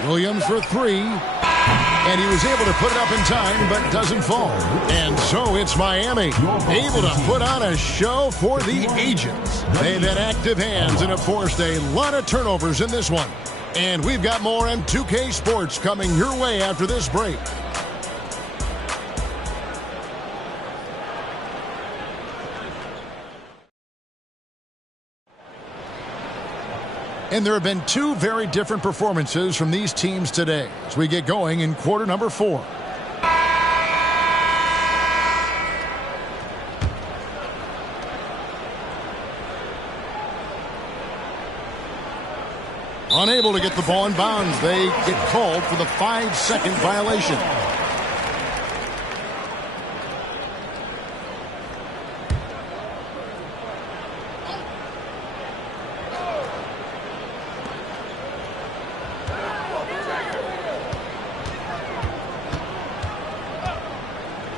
Williams for 3. And he was able to put it up in time, but doesn't fall. And so it's Miami, able to put on a show for the Agents. They've had active hands and have forced a lot of turnovers in this one. And we've got more on 2K Sports coming your way after this break. And there have been 2 very different performances from these teams today as we get going in quarter number 4. Unable to get the ball in bounds. They get called for the 5-second violation.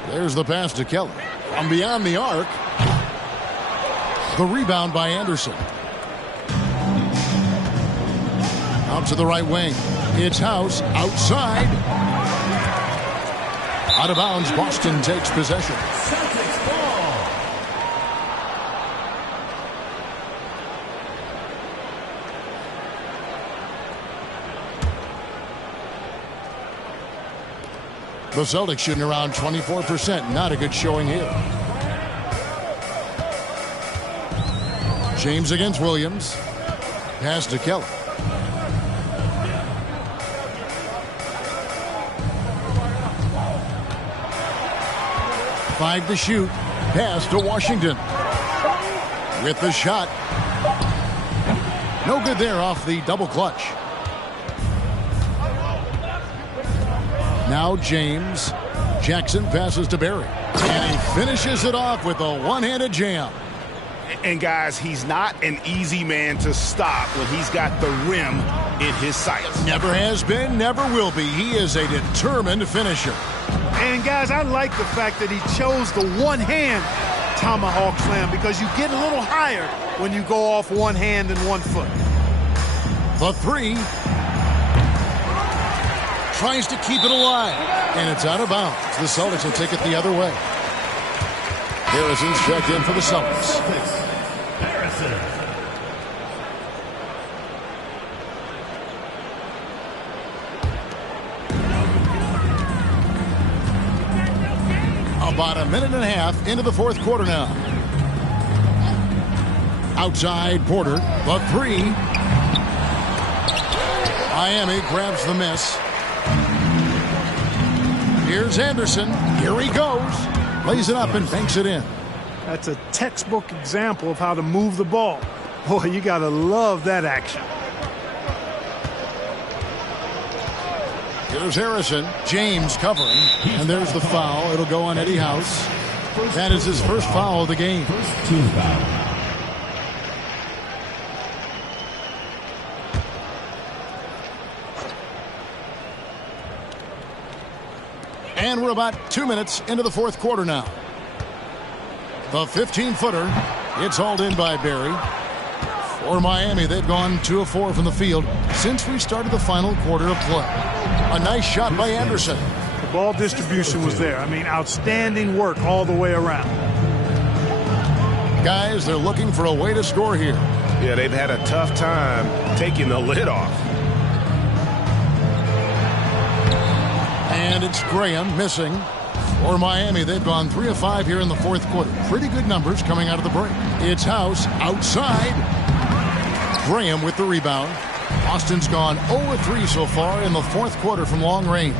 There's the pass to Kelly. From beyond the arc. The rebound by Anderson. Out to the right wing. It's House outside. Out of bounds. Boston takes possession. Celtics ball. The Celtics shooting around 24%. Not a good showing here. James against Williams. Pass to Kelly. Five to shoot. Pass to Washington. With the shot. No good there off the double clutch. Now James. Jackson passes to Barry. And he finishes it off with a one-handed jam. And guys, he's not an easy man to stop when he's got the rim in his sights. Never has been, never will be. He is a determined finisher. And guys, I like the fact that he chose the one-hand tomahawk slam because you get a little higher when you go off one hand and 1 foot. The three. Tries to keep it alive. And it's out of bounds. The Celtics will take it the other way. Harrison's checked in for the Celtics. Harrison. About a minute and a half into the fourth quarter now. Outside Porter. The three. Miami grabs the miss. Here's Anderson. Here he goes. Lays it up and banks it in. That's a textbook example of how to move the ball. Boy, you got to love that action. Here's Harrison. James covering. And there's the foul. It'll go on Eddie House. That is his first foul of the game. First team foul. And we're about 2 minutes into the fourth quarter now. The 15-footer. It's hauled in by Barry. For Miami, they've gone 2 of 4 from the field since we started the final quarter of play. A nice shot by Anderson. The ball distribution was there. I mean, outstanding work all the way around. Guys, they're looking for a way to score here. Yeah, they've had a tough time taking the lid off. And it's Graham missing. For Miami, they've gone 3 of 5 here in the fourth quarter. Pretty good numbers coming out of the break. It's House outside. Graham with the rebound. Austin's gone 0 of 3 so far in the fourth quarter from long range.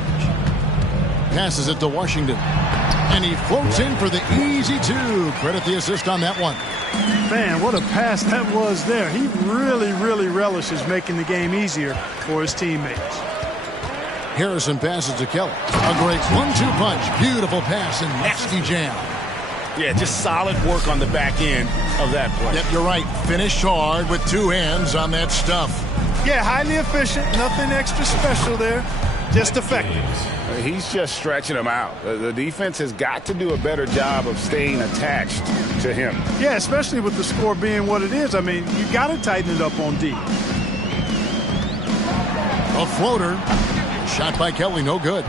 Passes it to Washington. And he floats in for the easy 2. Credit the assist on that one. Man, what a pass that was there. He really relishes making the game easier for his teammates. Harrison passes to Kelly. A great 1-2 punch. Beautiful pass and nasty jam. Yeah, just solid work on the back end of that play. Yep, you're right. Finished hard with 2 hands on that stuff. Yeah, highly efficient. Nothing extra special there. Just effective. He's just stretching them out. The defense has got to do a better job of staying attached to him. Yeah, especially with the score being what it is. I mean, you got to tighten it up on D. A floater. Shot by Kelly, no good.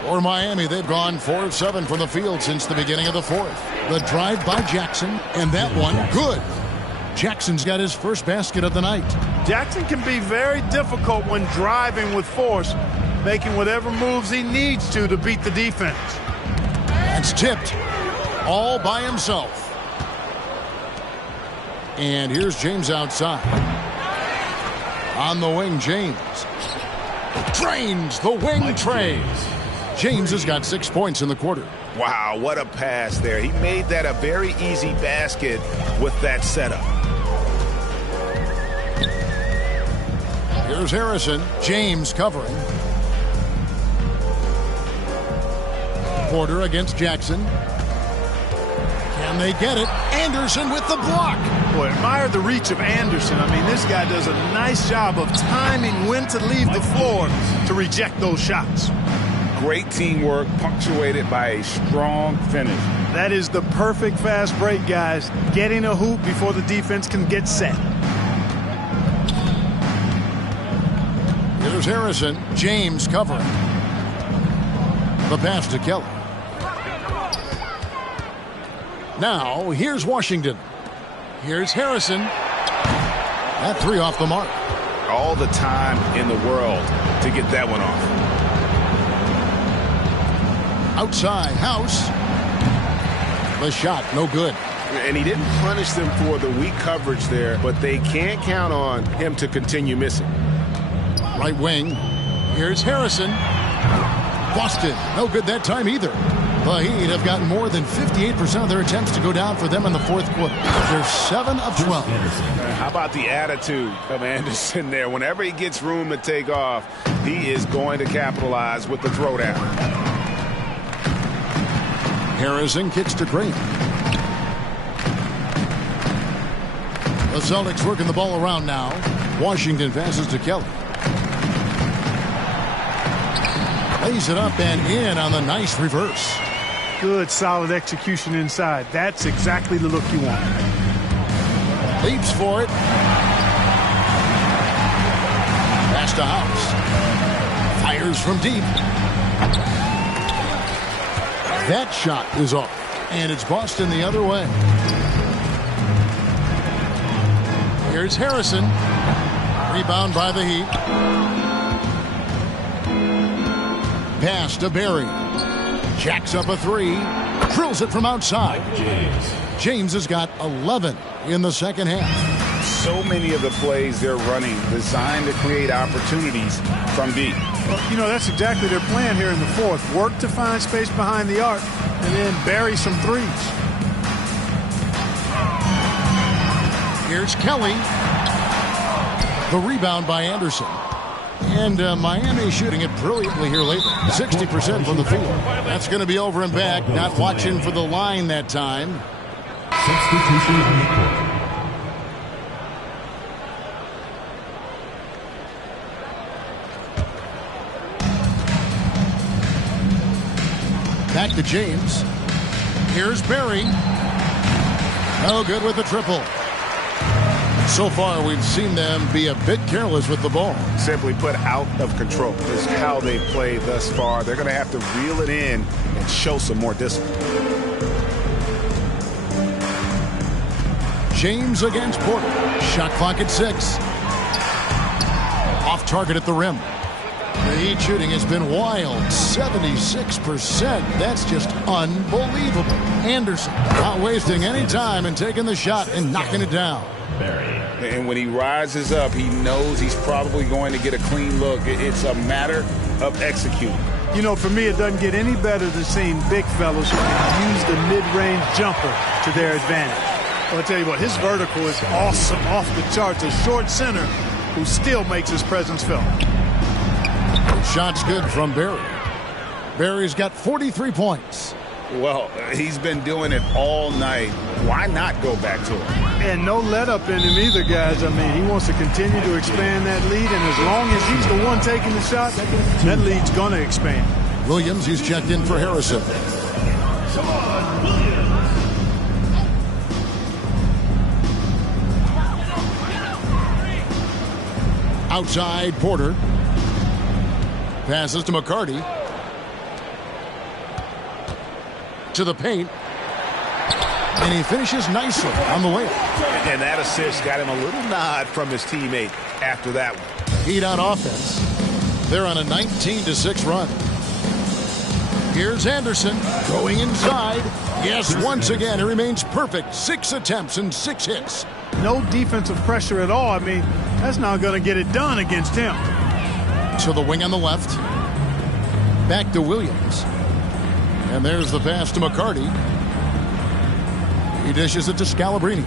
For Miami, they've gone 4 of 7 from the field since the beginning of the fourth. The drive by Jackson, and that one, good. Jackson's got his first basket of the night. Jackson can be very difficult when driving with force, making whatever moves he needs to beat the defense. That's tipped all by himself. And here's James outside. On the wing, James. Drains the wing tray. James has got 6 points in the quarter. Wow, what a pass there. He made that a very easy basket with that setup. Here's Harrison. James covering. Porter against Jackson. Can they get it? Anderson with the block. Boy, admire the reach of Anderson. I mean, this guy does a nice job of timing when to leave the floor to reject those shots. Great teamwork, punctuated by a strong finish. That is the perfect fast break, guys. Getting a hoop before the defense can get set. Here's Harrison. James covering. The pass to Kelly. Now, here's Washington. Here's Harrison. That three off the mark. All the time in the world to get that one off. Outside, House. The shot, no good. And he didn't punish them for the weak coverage there, but they can't count on him to continue missing. Right wing. Here's Harrison. Boston, no good that time either. The Heat have gotten more than 58% of their attempts to go down for them in the fourth quarter. They're 7 of 12. How about the attitude of Anderson there? Whenever he gets room to take off, he is going to capitalize with the throwdown. Harrison kicks to Green. The Celtics working the ball around now. Washington passes to Kelly. Lays it up and in on the nice reverse. Good, solid execution inside. That's exactly the look you want. Leaps for it. Pass to House. Fires from deep. That shot is off. And it's Boston the other way. Here's Harrison. Rebound by the Heat. Pass to Barry. Jacks up a three. Drills it from outside. James has got 11 in the second half. So many of the plays they're running designed to create opportunities from deep. Well, you know, that's exactly their plan here in the fourth. Work to find space behind the arc and then bury some threes. Here's Kelly. The rebound by Anderson. And Miami shooting it brilliantly here lately. 60% from the field. That's going to be over and back. Not watching for the line that time. Substitution on the court. Back to James. Here's Barry. No good with the triple. So far, we've seen them be a bit careless with the ball. Simply put, out of control is how they played thus far. They're going to have to reel it in and show some more discipline. James against Porter. Shot clock at 6. Off target at the rim. The Heat shooting has been wild. 76%. That's just unbelievable. Anderson not wasting any time and taking the shot and knocking it down. And when he rises up, he knows he's probably going to get a clean look. It's a matter of executing. You know, for me, it doesn't get any better than seeing big fellas who can use the mid-range jumper to their advantage. Well, I'll tell you what, his vertical is awesome, off the charts. A short center who still makes his presence felt. Shot's good from Barry. Barry's got 43 points. Well, he's been doing it all night. Why not go back to him? And no let up in him either, guys. I mean, he wants to continue to expand that lead, and as long as he's the one taking the shot, that lead's going to expand. Williams, he's checked in for Harrison. Outside, Porter. Passes to McCarty. To the paint. And he finishes nicely on the layup. And that assist got him a little nod from his teammate after that one. Heat on offense. They're on a 19-6 run. Here's Anderson going inside. Yes, once again, he remains perfect. 6 attempts and 6 hits. No defensive pressure at all. I mean, that's not going to get it done against him. To the wing on the left. Back to Williams. And there's the pass to McCarty. He dishes it to Scalabrine.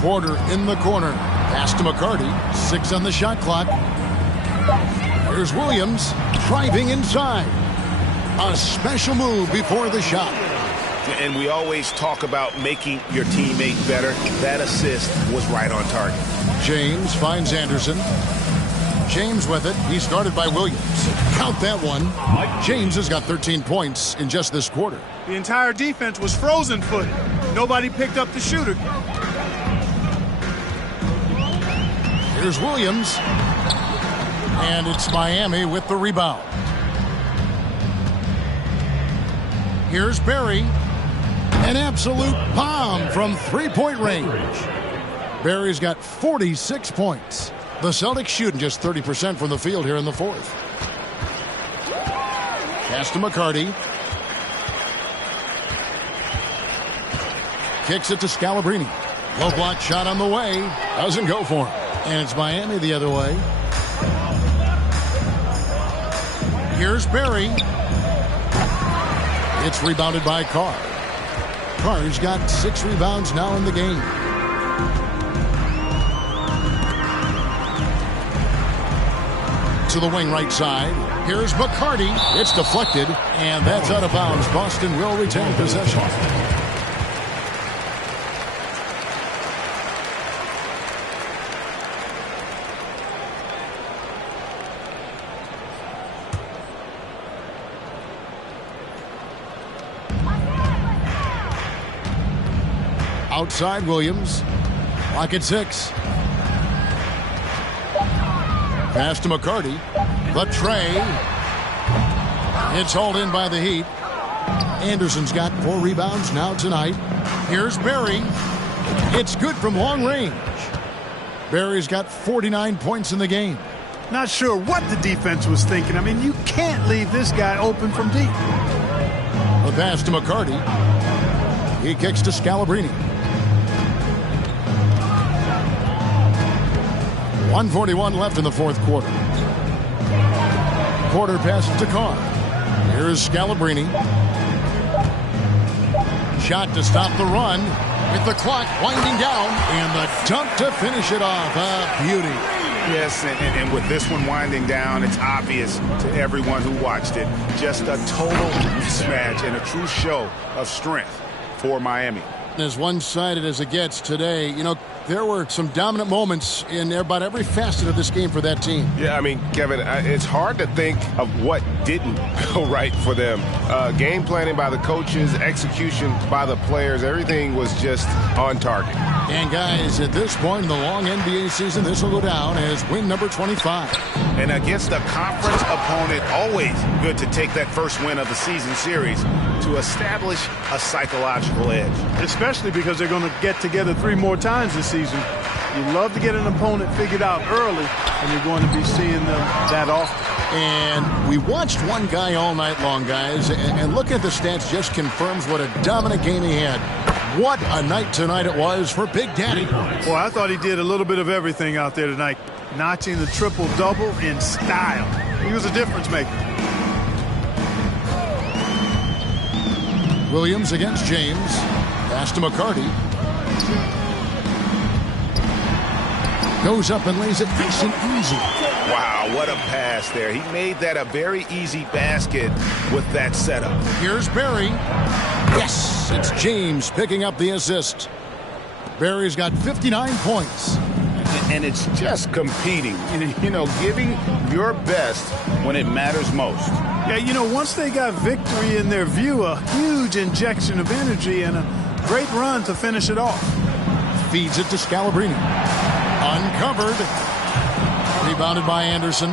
Porter in the corner. Pass to McCarty. 6 on the shot clock. Here's Williams driving inside. A special move before the shot. And we always talk about making your teammate better. That assist was right on target. James finds Anderson. James with it. He started by Williams. Count that one. James has got 13 points in just this quarter. The entire defense was frozen-footed. Nobody picked up the shooter. Here's Williams. And it's Miami with the rebound. Here's Barry. An absolute bomb from three-point range. Barry's got 46 points. The Celtics shooting just 30% from the field here in the fourth. Pass to McCarty. Kicks it to Scalabrine. Low block shot on the way. Doesn't go for him. And it's Miami the other way. Here's Barry. It's rebounded by Carr. Carr's got 6 rebounds now in the game. To the wing right side. Here's McCarty. It's deflected, and that's out of bounds. Boston will retain possession. Outside Williams. Clock at 6. Pass to McCarty. The tray. It's hauled in by the Heat. Anderson's got 4 rebounds now tonight. Here's Barry. It's good from long range. Barry's got 49 points in the game. Not sure what the defense was thinking. I mean, you can't leave this guy open from deep. The pass to McCarty. He kicks to Scalabrine. 1:41 left in the fourth quarter. Porter passes to Carr. Here's Scalabrine. Shot to stop the run. With the clock winding down. And the dunk to finish it off. A beauty. Yes, and with this one winding down, it's obvious to everyone who watched it. Just a total mismatch and a true show of strength for Miami. As one-sided as it gets today, you know, there were some dominant moments in about every facet of this game for that team. Yeah, I mean, Kevin, it's hard to think of what didn't go right for them. Game planning by the coaches, execution by the players, everything was just on target. And guys, at this point in the long NBA season, this will go down as win number 25. And against a conference opponent, always good to take that first win of the season series to establish a psychological edge. Especially because they're going to get together 3 more times this season. You love to get an opponent figured out early, and you're going to be seeing them that often. And we watched one guy all night long, guys, and looking at the stats just confirms what a dominant game he had. What a night tonight it was for Big Daddy. Boy, I thought he did a little bit of everything out there tonight, notching the triple-double in style. He was a difference maker. Williams against James. Pass to McCarty. Goes up and lays it nice and easy. Wow, what a pass there. He made that a very easy basket with that setup. Here's Barry. Yes, it's James picking up the assist. Barry's got 59 points. And it's just competing, you know, giving your best when it matters most. Yeah, you know, once they got victory in their view, a huge injection of energy and a great run to finish it off. Feeds it to Scalabrine. Uncovered. Rebounded by Anderson.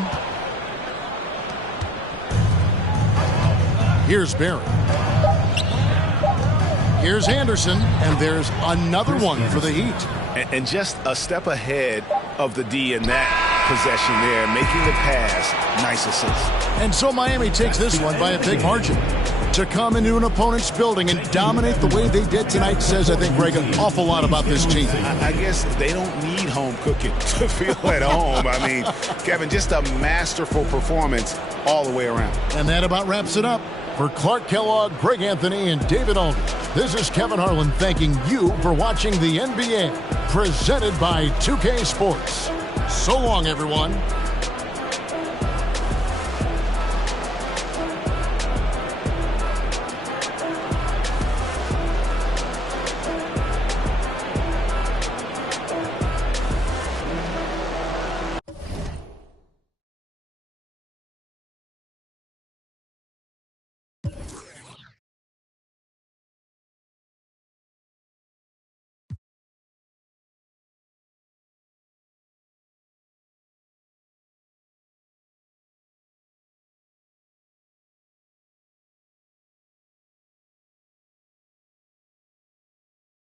Here's Barry. Here's Anderson, and there's another one for the Heat. And just a step ahead of the D in that possession there, making the pass. Nice assist. And so Miami takes this one by a big margin. To come into an opponent's building and dominate the way they did tonight says, I think, Greg, an awful lot about this team. I guess they don't need home cooking to feel at home. I mean, Kevin, just a masterful performance all the way around. And that about wraps it up. For Clark Kellogg, Greg Anthony, and David Aldridge, this is Kevin Harlan thanking you for watching the NBA, presented by 2K Sports. So long, everyone.